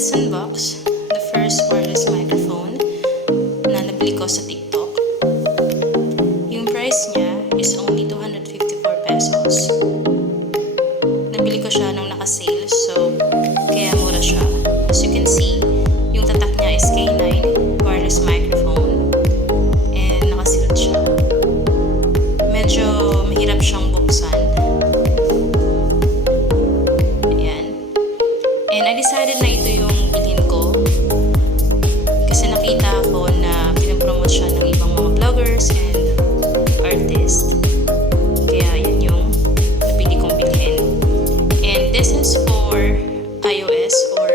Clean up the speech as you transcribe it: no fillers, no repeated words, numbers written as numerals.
let's unbox the first wireless microphone na nabili ko sa TikTok. Yung price niya is only 254 pesos. Nabili ko siya nung naka-sale, so kaya mura siya. As you can see, yung tatak niya is K9 wireless microphone and naka-sealed siya. Medyo mahirap siyang buksan. And I decided na ito yung bilhin ko kasi nakita ko na pinapromote siya ng ibang mga vloggers and artists. Kaya yan yung napili kong bilhin. And this is for iOS or